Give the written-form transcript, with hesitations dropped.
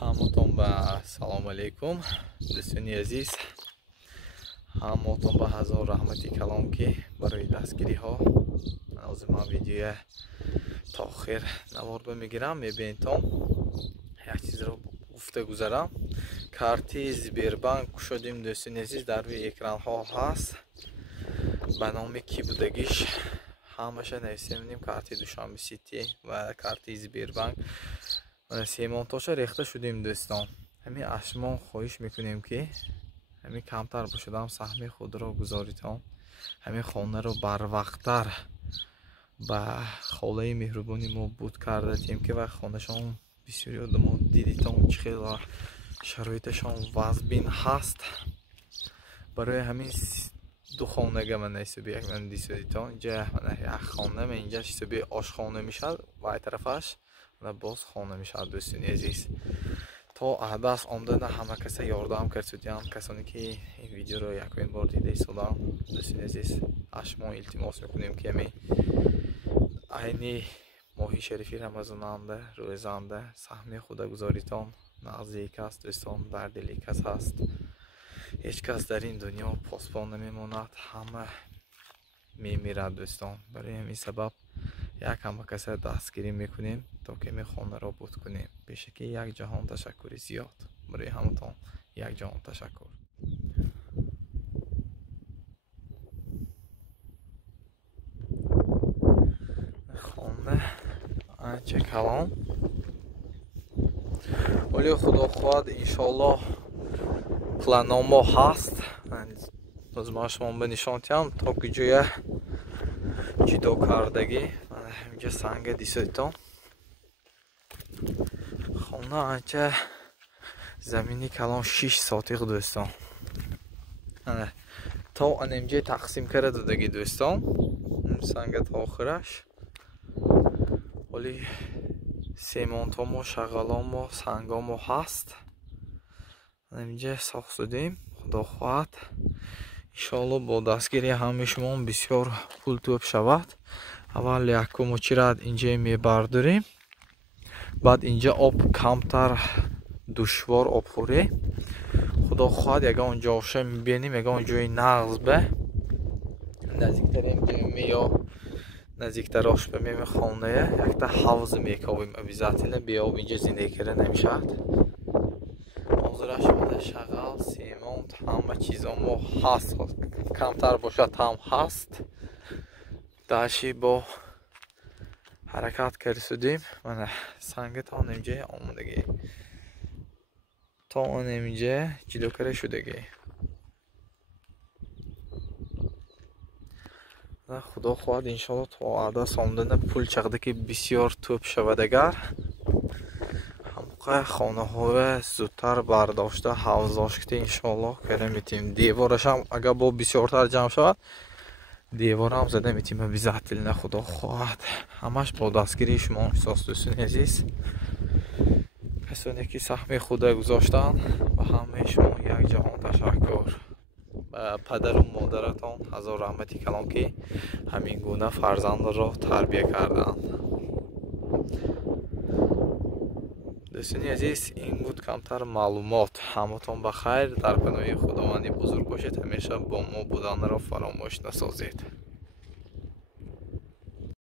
ҳаматон ба салому алайкум дӯстони азиз, ҳаматон ба ҳазор раҳмати калом ки барои дастгириҳо лозима видео то охир наворба мегирам. мебинедтон як чизро гуфта гузарам. карти Сбербанк кушодим дӯстони азиз, дар рӯи экранҳо ҳаст ба номи ки будагиш ҳамаша нависем карти Душанбе Сити ва карти Сбербанк семонтоша рехта шудем дӯстон. ҳамин аз шумо хоҳиш мекунем ки ҳамин камтар бошадам саҳми худро гузоритон, ҳамин хонаро барвақттар ба холаи меҳрубони мо буд кардатем ки вақт хонашон бисёри одамон дидитон чӣ хела шароиташон вазбин ҳаст. барои ҳамин ду хонага мана ҳисоби як ман дисодитон инҷа мана як хона ма инҷа ҳисоби ошхона мешад ва ай тарафаш боз хона мешад. дӯстони азиз, то аҳдас омдана ҳама каса ёрдам кард касоне ки ин видеоро якоин бор дида истодан. дӯстони азиз, аз шумо илтимос мекунем ки ҳамин айни моҳи шарифи рамазонанда рӯзанда саҳми худа гузоритон. нағзи кас дӯстон дар дили кас ҳаст, ҳеҷ кас дар ин дунё посбон намемонад, ҳама мемирад дӯстон. барои ҳамин сабаб як ҳама каса дастгирӣ мекунем то ки ҳамин хонаро буд кунем. бешаки як ҷаҳон ташаккури зиёд. барои ҳаматон як ҷаҳон ташаккур. хона анча калон, оле худо хоҳад иншоаллоҳ планомо ҳаст. лозима шумо бинишон диҳам то ки ҷоя ҷудо кардагӣ инҷа санга дисоитон. хона анча замини калон 6 сотиқ дӯстон. то анемҷа тақсим кара додагӣ дӯстон. санга то охираш оли семонтомо шағаломо сангомо ҳаст. анемҷа сохт судем. худо хоҳад иншоалло бо дастгири ҳамаи шумо бисёр пул тӯб шавад. аввал якум очирад инҷа мебардорем, баъд инҷа об камтар душвор обхӯре. худо хоҳад ягон ҷоша мебинем, ягон ҷои нағз ба наздиктарем ё наздиктарош ба меми хоная якта ҳавз мекавем. обязательно беоб инҷа зиндагӣ карда намешавад. ҳозираш буда шағал семонт ҳама чизомо ҳаст, камтар бошад ҳам ҳаст. даши бо ҳаракат карисудем. мана санга то онамҷа омадагӣ, то онамҷа ҷидокара шудагӣ. худо хоҳад иншоалло то аҳдас омдана пул чақда ки бисёр тӯб шавад. агар ҳамоқай хонаҳоя зудтар бардошта ҳавзош кида иншоалло кара метим. деворашам агар бо бисёртар ҷамъ шавад деворам зада метим обязательно. худо хоҳад ҳамаш бо дастгири шумо эҳсос. дӯстони азиз, касоне ки саҳми худа гузоштанд ба ҳамаи шумо як ҷаҳон ташаккур. ба падару модаратон ҳазор раҳмати калом ки ҳамин гуна фарзандро тарбия карданд. дӯстони азиз, ин буд камтар маълумот. ҳаматон ба хайр. дар паноҳи худованди бузург бошед. ҳамеша бо мо буданро фаромӯш насозед.